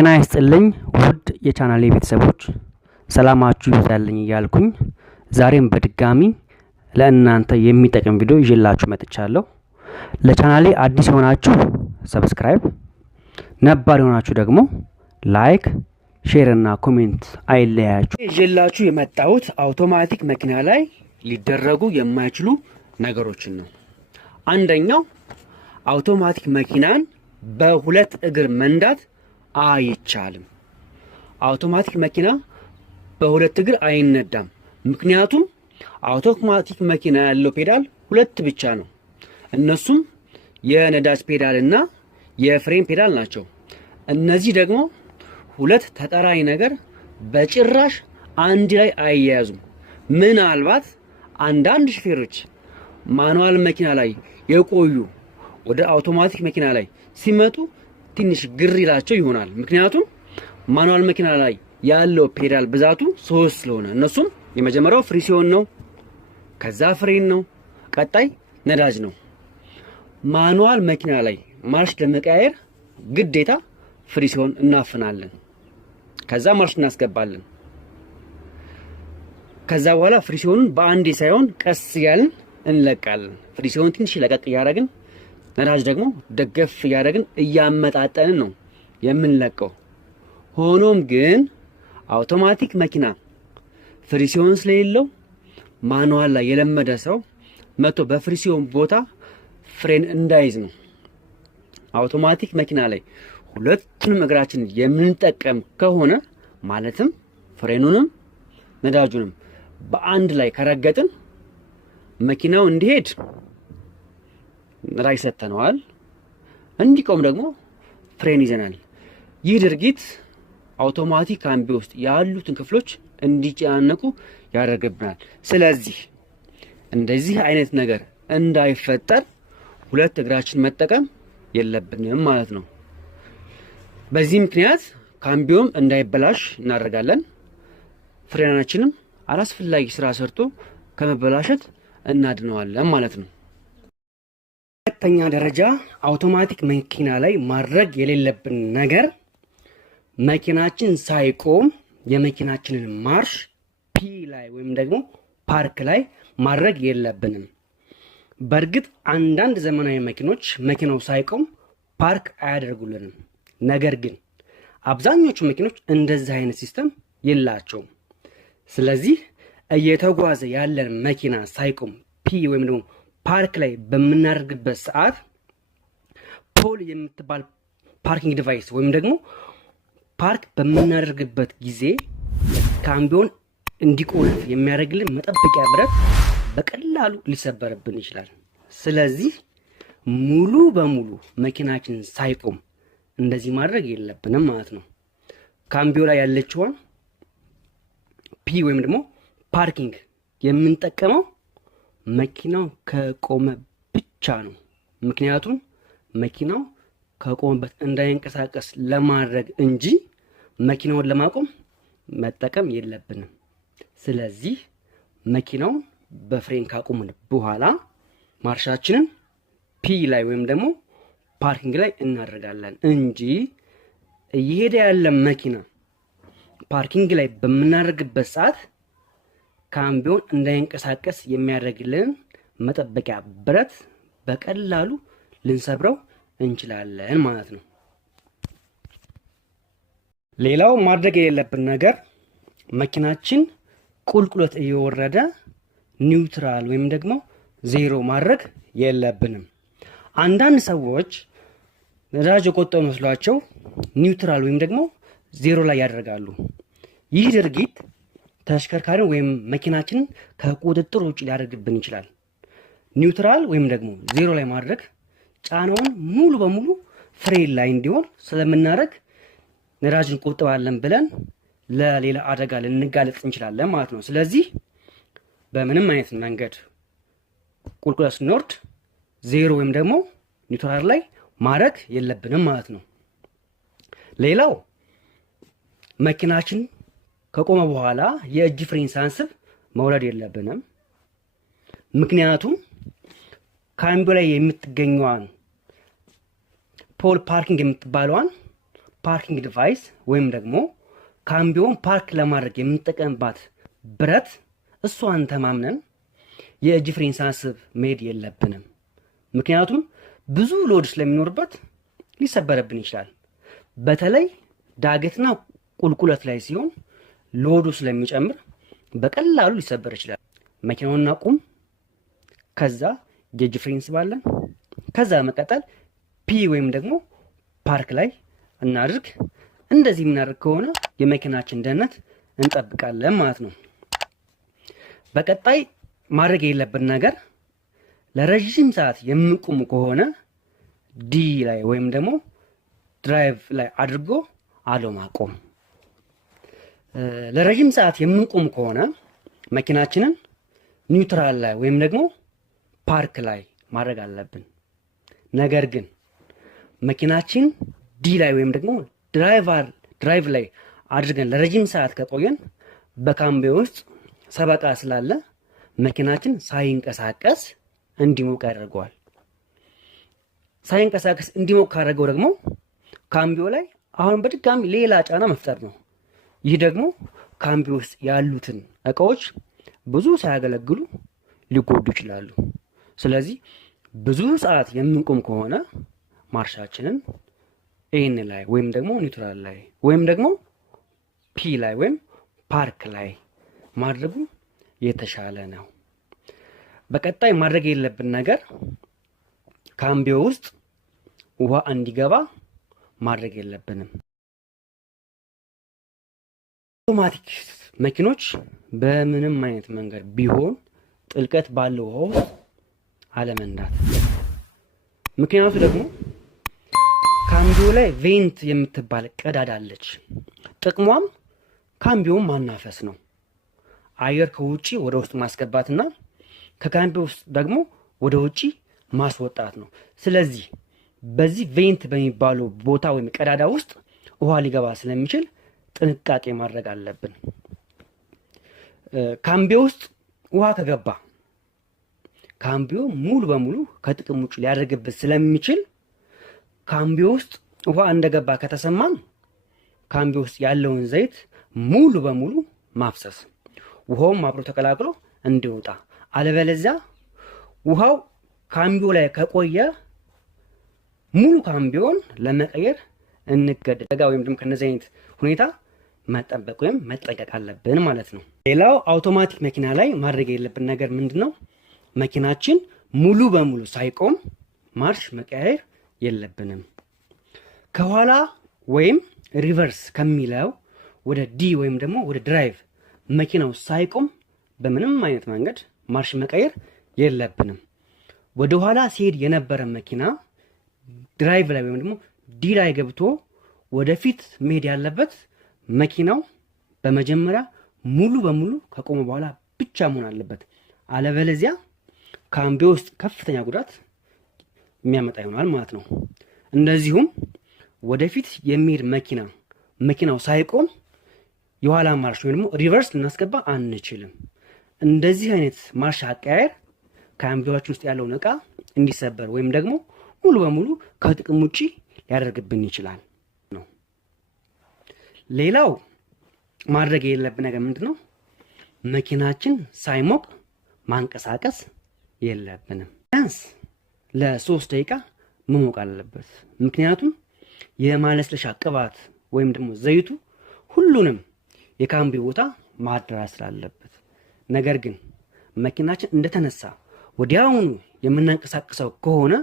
ጤና ይስጥልኝ ውድ የቻናሌ ቤተሰቦች ሰላማችሁ ይብዛልኝ እያልኩኝ ዛሬም በድጋሚ ለእናንተ የሚጠቅም ቪዲዮ ይዤላችሁ መጥቻለሁ። ለቻናሌ አዲስ የሆናችሁ ሰብስክራይብ፣ ነባር የሆናችሁ ደግሞ ላይክ፣ ሼር እና ኮሜንት አይለያችሁ። ይዤላችሁ የመጣሁት አውቶማቲክ መኪና ላይ ሊደረጉ የማይችሉ ነገሮችን ነው። አንደኛው አውቶማቲክ መኪናን በሁለት እግር መንዳት አይቻልም። አውቶማቲክ መኪና በሁለት እግር አይነዳም። ምክንያቱም አውቶማቲክ መኪና ያለው ፔዳል ሁለት ብቻ ነው። እነሱም የነዳጅ ፔዳል እና የፍሬን ፔዳል ናቸው። እነዚህ ደግሞ ሁለት ተቃራኒ ነገር በጭራሽ አንድ ላይ አይያያዙም። ምናልባት አንዳንድ ሹፌሮች ማኑዋል መኪና ላይ የቆዩ ወደ አውቶማቲክ መኪና ላይ ሲመጡ ትንሽ ግር ይላቸው ይሆናል። ምክንያቱም ማኑዋል መኪና ላይ ያለው ፔዳል ብዛቱ 3 ስለሆነ እነሱም የመጀመሪያው ፍሪሲዮን ነው፣ ከዛ ፍሬን ነው፣ ቀጣይ ነዳጅ ነው። ማኑዋል መኪና ላይ ማርሽ ለመቀያየር ግዴታ ፍሪሲዮን እናፍናለን፣ ከዛ ማርሽ እናስገባለን። ከዛ በኋላ ፍሪሲዮኑን በአንዴ ሳይሆን ቀስ እያልን እንለቃለን። ፍሪሲዮን ትንሽ ለቀቅ እያደረግን ነዳጅ ደግሞ ደገፍ እያደረግን እያመጣጠንን ነው የምንለቀው። ሆኖም ግን አውቶማቲክ መኪና ፍሪሲዮን ስለሌለው ማኑዋል ላይ የለመደ ሰው መቶ በፍሪሲዮን ቦታ ፍሬን እንዳይዝ ነው። አውቶማቲክ መኪና ላይ ሁለቱንም እግራችን የምንጠቀም ከሆነ ማለትም ፍሬኑንም ነዳጁንም በአንድ ላይ ከረገጥን መኪናው እንዲሄድ ነዳጅ ሰጥተነዋል፣ እንዲቆም ደግሞ ፍሬን ይዘናል። ይህ ድርጊት አውቶማቲክ ካምቢ ውስጥ ያሉትን ክፍሎች እንዲጨናነቁ ያደርግብናል። ስለዚህ እንደዚህ አይነት ነገር እንዳይፈጠር ሁለት እግራችን መጠቀም የለብንም ማለት ነው። በዚህ ምክንያት ካምቢውም እንዳይበላሽ እናደርጋለን። ፍሬናችንም አላስፈላጊ ስራ ሰርቶ ከመበላሸት እናድነዋለን ማለት ነው። ሁለተኛ ደረጃ አውቶማቲክ መኪና ላይ ማድረግ የሌለብን ነገር መኪናችን ሳይቆም የመኪናችንን ማርሽ ፒ ላይ ወይም ደግሞ ፓርክ ላይ ማድረግ የለብንም። በእርግጥ አንዳንድ ዘመናዊ መኪኖች መኪናው ሳይቆም ፓርክ አያደርጉልንም። ነገር ግን አብዛኞቹ መኪኖች እንደዚህ አይነት ሲስተም የላቸውም። ስለዚህ እየተጓዘ ያለን መኪና ሳይቆም ፒ ወይም ደግሞ ፓርክ ላይ በምናደርግበት ሰዓት ፖል የምትባል ፓርኪንግ ዲቫይስ ወይም ደግሞ ፓርክ በምናደርግበት ጊዜ ካምቢውን እንዲቆልፍ የሚያደርግልን መጠበቂያ ብረት በቀላሉ ሊሰበርብን ይችላል። ስለዚህ ሙሉ በሙሉ መኪናችን ሳይቆም እንደዚህ ማድረግ የለብንም ማለት ነው። ካምቢው ላይ ያለችዋን ፒ ወይም ደግሞ ፓርኪንግ የምንጠቀመው መኪናው ከቆመ ብቻ ነው። ምክንያቱም መኪናው ከቆመበት እንዳይንቀሳቀስ ለማድረግ እንጂ መኪናውን ለማቆም መጠቀም የለብንም። ስለዚህ መኪናውን በፍሬን ካቆምን በኋላ ማርሻችንን ፒ ላይ ወይም ደግሞ ፓርኪንግ ላይ እናደርጋለን እንጂ እየሄደ ያለ መኪና ፓርኪንግ ላይ በምናደርግበት ሰዓት ካምቢውን እንዳይንቀሳቀስ የሚያደርግልን መጠበቂያ ብረት በቀላሉ ልንሰብረው እንችላለን ማለት ነው። ሌላው ማድረግ የሌለብን ነገር መኪናችን ቁልቁለት እየወረደ ኒውትራል ወይም ደግሞ ዜሮ ማድረግ የለብንም። አንዳንድ ሰዎች ነዳጅ የቆጠቡ መስሏቸው ኒውትራል ወይም ደግሞ ዜሮ ላይ ያደርጋሉ። ይህ ድርጊት ተሽከርካሪ ወይም መኪናችንን ከቁጥጥር ውጭ ሊያደርግብን ይችላል። ኒውትራል ወይም ደግሞ ዜሮ ላይ ማድረግ ጫናውን ሙሉ በሙሉ ፍሬን ላይ እንዲሆን ስለምናደርግ ነዳጅን ቆጥባለን ብለን ለሌላ አደጋ ልንጋለጥ እንችላለን ማለት ነው። ስለዚህ በምንም አይነት መንገድ ቁልቁለት ስንወርድ ዜሮ ወይም ደግሞ ኒውትራል ላይ ማድረግ የለብንም ማለት ነው። ሌላው መኪናችን ከቆመ በኋላ የእጅ ፍሬን ሳንስብ መውረድ የለብንም። ምክንያቱም ካምቢው ላይ የምትገኘዋን ፖል ፓርኪንግ የምትባለዋን ፓርኪንግ ዲቫይስ ወይም ደግሞ ካምቢዮን ፓርክ ለማድረግ የምንጠቀምባት ብረት እሷን ተማምነን የእጅ ፍሬን ሳንስብ መሄድ የለብንም። ምክንያቱም ብዙ ሎድ ስለሚኖርበት ሊሰበርብን ይችላል። በተለይ ዳገትና ቁልቁለት ላይ ሲሆን ሎዱ ስለሚጨምር በቀላሉ ሊሰበር ይችላል። መኪናውን እናቁም። ከዛ የእጅ ፍሬን ስባለን። ከዛ መቀጠል ፒ ወይም ደግሞ ፓርክ ላይ እናድርግ። እንደዚህ የምናደርግ ከሆነ የመኪናችን ደህንነት እንጠብቃለን ማለት ነው። በቀጣይ ማድረግ የሌለብን ነገር ለረጅም ሰዓት የምንቆም ከሆነ ዲ ላይ ወይም ደግሞ ድራይቭ ላይ አድርጎ አለማቆም። ለረጅም ሰዓት የምንቆም ከሆነ መኪናችንን ኒውትራል ላይ ወይም ደግሞ ፓርክ ላይ ማድረግ አለብን። ነገር ግን መኪናችን ዲ ላይ ወይም ደግሞ ድራይቭ ላይ አድርገን ለረጅም ሰዓት ከቆየን በካምቢዮ ውስጥ ሰበቃ ስላለ መኪናችን ሳይንቀሳቀስ እንዲሞቅ ያደርገዋል። ሳይንቀሳቀስ እንዲሞቅ ካደረገው ደግሞ ካምቢዮ ላይ አሁን በድጋሚ ሌላ ጫና መፍጠር ነው። ይህ ደግሞ ካምቢዮ ውስጥ ያሉትን እቃዎች ብዙ ሳያገለግሉ ሊጎዱ ይችላሉ። ስለዚህ ብዙ ሰዓት የምንቆም ከሆነ ማርሻችንን ኤን ላይ ወይም ደግሞ ኒውትራል ላይ ወይም ደግሞ ፒ ላይ ወይም ፓርክ ላይ ማድረጉ የተሻለ ነው። በቀጣይ ማድረግ የሌለብን ነገር ካምቢዮ ውስጥ ውሃ እንዲገባ ማድረግ የለብንም። አውቶማቲክ መኪኖች በምንም አይነት መንገድ ቢሆን ጥልቀት ባለው ውሃ ውስጥ አለመንዳት። ምክንያቱ ደግሞ ካምቢዮ ላይ ቬንት የምትባል ቀዳዳ አለች። ጥቅሟም ካምቢዮን ማናፈስ ነው። አየር ከውጪ ወደ ውስጥ ማስገባትና ከካምቢዮ ውስጥ ደግሞ ወደ ውጪ ማስወጣት ነው። ስለዚህ በዚህ ቬንት በሚባለው ቦታ ወይም ቀዳዳ ውስጥ ውሃ ሊገባ ስለሚችል ጥንቃቄ ማድረግ አለብን። ካምቢዮ ውስጥ ውሃ ከገባ ካምቢዮ ሙሉ በሙሉ ከጥቅም ውጭ ሊያደርግበት ስለሚችል ካምቢዮ ውስጥ ውሃ እንደገባ ከተሰማን ካምቢዮ ውስጥ ያለውን ዘይት ሙሉ በሙሉ ማፍሰስ፣ ውሃውም አብሮ ተቀላቅሎ እንዲወጣ። አለበለዚያ ውሃው ካምቢዮ ላይ ከቆየ ሙሉ ካምቢዮን ለመቀየር እንገደድ ወይም ደግሞ ከነዚህ አይነት ሁኔታ መጠበቅ ወይም መጠንቀቅ አለብን ማለት ነው። ሌላው አውቶማቲክ መኪና ላይ ማድረግ የሌለብን ነገር ምንድነው? መኪናችን ሙሉ በሙሉ ሳይቆም ማርሽ መቀያየር የለብንም። ከኋላ ወይም ሪቨርስ ከሚለው ወደ ዲ ወይም ደግሞ ወደ ድራይቭ መኪናው ሳይቆም በምንም አይነት መንገድ ማርሽ መቀየር የለብንም። ወደ ኋላ ሲሄድ የነበረ መኪና ድራይቭ ላይ ወይም ደግሞ ዲ ላይ ገብቶ ወደፊት መሄድ ያለበት መኪናው በመጀመሪያ ሙሉ በሙሉ ከቆመ በኋላ ብቻ መሆን አለበት። አለበለዚያ ካምቢዮ ውስጥ ከፍተኛ ጉዳት የሚያመጣ ይሆናል ማለት ነው። እንደዚሁም ወደፊት የሚሄድ መኪናው ሳይቆም የኋላ ማርሽ ወይም ደግሞ ሪቨርስ ልናስገባ አንችልም። እንደዚህ አይነት ማርሽ አቀያየር ካምቢዮችን ውስጥ ያለውን እቃ እንዲሰበር ወይም ደግሞ ሙሉ በሙሉ ከጥቅም ውጪ ሊያደርግብን ይችላል ነው። ሌላው ማድረግ የሌለብን ነገር ምንድነው? መኪናችን ሳይሞቅ ማንቀሳቀስ የለብንም። ቢያንስ ለ3 ደቂቃ መሞቅ አለበት። ምክንያቱም የማለስለሻ ቅባት ወይም ደግሞ ዘይቱ ሁሉንም የካምቢዮ ቦታ ማድረስ ስላለበት። ነገር ግን መኪናችን እንደተነሳ ወዲያውኑ የምናንቀሳቅሰው ከሆነ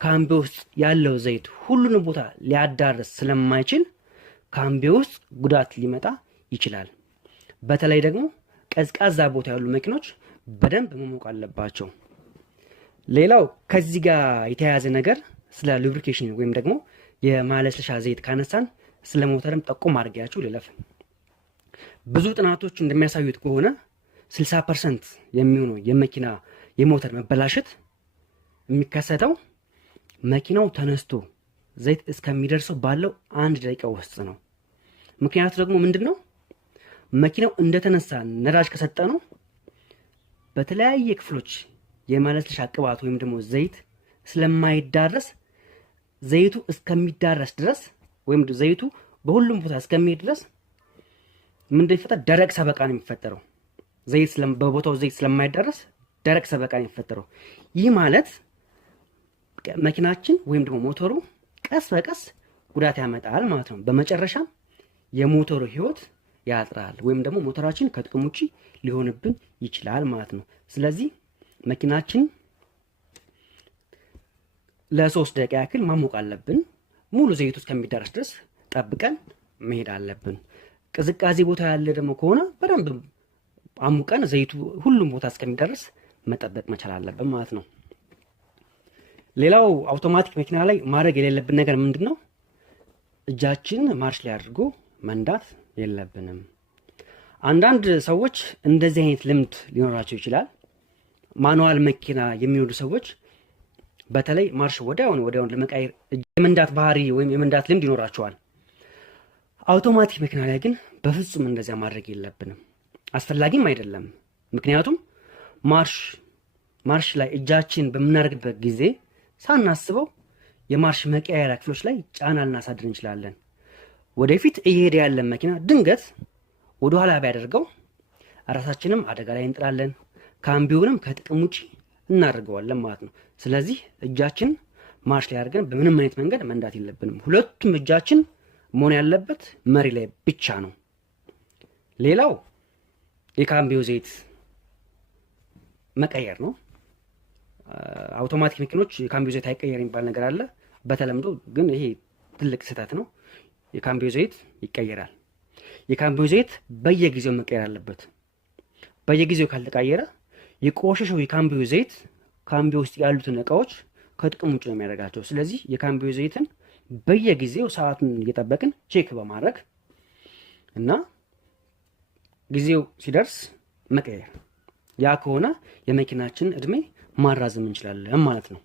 ካምቢዮ ውስጥ ያለው ዘይት ሁሉንም ቦታ ሊያዳርስ ስለማይችል ካምቢዮ ውስጥ ጉዳት ሊመጣ ይችላል። በተለይ ደግሞ ቀዝቃዛ ቦታ ያሉ መኪኖች በደንብ መሞቅ አለባቸው። ሌላው ከዚህ ጋር የተያያዘ ነገር ስለ ሉብሪኬሽን ወይም ደግሞ የማለስለሻ ዘይት ካነሳን ስለ ሞተርም ጠቆም አድርጌያችሁ ልለፍ። ብዙ ጥናቶች እንደሚያሳዩት ከሆነ 60% የሚሆነው የመኪና የሞተር መበላሸት የሚከሰተው መኪናው ተነስቶ ዘይት እስከሚደርሰው ባለው 1 ደቂቃ ውስጥ ነው። ምክንያቱ ደግሞ ምንድነው? መኪናው እንደተነሳ ነዳጅ ከሰጠ ነው በተለያየ ክፍሎች የማለስለሻ ቅባት ወይም ደግሞ ዘይት ስለማይዳረስ ዘይቱ እስከሚዳረስ ድረስ ወይም ዘይቱ በሁሉም ቦታ እስከሚሄድ ድረስ ምን እንደሚፈጠር ደረቅ ሰበቃ ነው የሚፈጠረው። ዘይት በቦታው ዘይት ስለማይደረስ ደረቅ ሰበቃ ነው የሚፈጠረው። ይህ ማለት መኪናችን ወይም ደግሞ ሞተሩ ቀስ በቀስ ጉዳት ያመጣል ማለት ነው። በመጨረሻም የሞተሩ ህይወት ያጥራል ወይም ደግሞ ሞተራችን ከጥቅም ውጪ ሊሆንብን ይችላል ማለት ነው። ስለዚህ መኪናችን ለ3 ደቂቃ ያክል ማሞቅ አለብን። ሙሉ ዘይቱ እስከሚደርስ ድረስ ጠብቀን መሄድ አለብን። ቅዝቃዜ ቦታ ያለ ደግሞ ከሆነ በደንብ አሙቀን ዘይቱ ሁሉም ቦታ እስከሚደርስ መጠበቅ መቻል አለብን ማለት ነው። ሌላው አውቶማቲክ መኪና ላይ ማድረግ የሌለብን ነገር ምንድነው? እጃችን ማርሽ ላይ አድርጎ መንዳት የለብንም። አንዳንድ ሰዎች እንደዚህ አይነት ልምድ ሊኖራቸው ይችላል። ማኑዋል መኪና የሚወዱ ሰዎች በተለይ ማርሽ ወዲያው ለመቀየር የመንዳት ባህሪ ወይም የመንዳት ልምድ ይኖራቸዋል። አውቶማቲክ መኪና ላይ ግን በፍጹም እንደዚያ ማድረግ የለብንም፣ አስፈላጊም አይደለም። ምክንያቱም ማርሽ ላይ እጃችን በምናደርግበት ጊዜ ሳናስበው የማርሽ መቀየሪያ ክፍሎች ላይ ጫና ልናሳድር እንችላለን። ወደፊት እየሄደ ያለ መኪና ድንገት ወደ ኋላ ቢያደርገው ራሳችንም አደጋ ላይ እንጥላለን፣ ካምቢውንም ከጥቅም ውጪ እናደርገዋለን ማለት ነው። ስለዚህ እጃችን ማርሽ ላይ አድርገን በምንም አይነት መንገድ መንዳት የለብንም። ሁለቱም እጃችን መሆን ያለበት መሪ ላይ ብቻ ነው። ሌላው የካምቢው ዘይት መቀየር ነው። አውቶማቲክ መኪኖች የካምቢው ዘይት አይቀየር የሚባል ነገር አለ በተለምዶ፣ ግን ይሄ ትልቅ ስህተት ነው። የካምቢው ዘይት ይቀየራል። የካምቢው ዘይት በየጊዜው መቀየር አለበት። በየጊዜው ካልተቀየረ የቆሸሸው የካምቢው ዘይት ካምቢው ውስጥ ያሉትን እቃዎች ከጥቅም ውጭ ነው የሚያደርጋቸው። ስለዚህ የካምቢው ዘይትን በየጊዜው ሰዓቱን እየጠበቅን ቼክ በማድረግ እና ጊዜው ሲደርስ መቀየር፣ ያ ከሆነ የመኪናችን እድሜ ማራዘም እንችላለን ማለት ነው።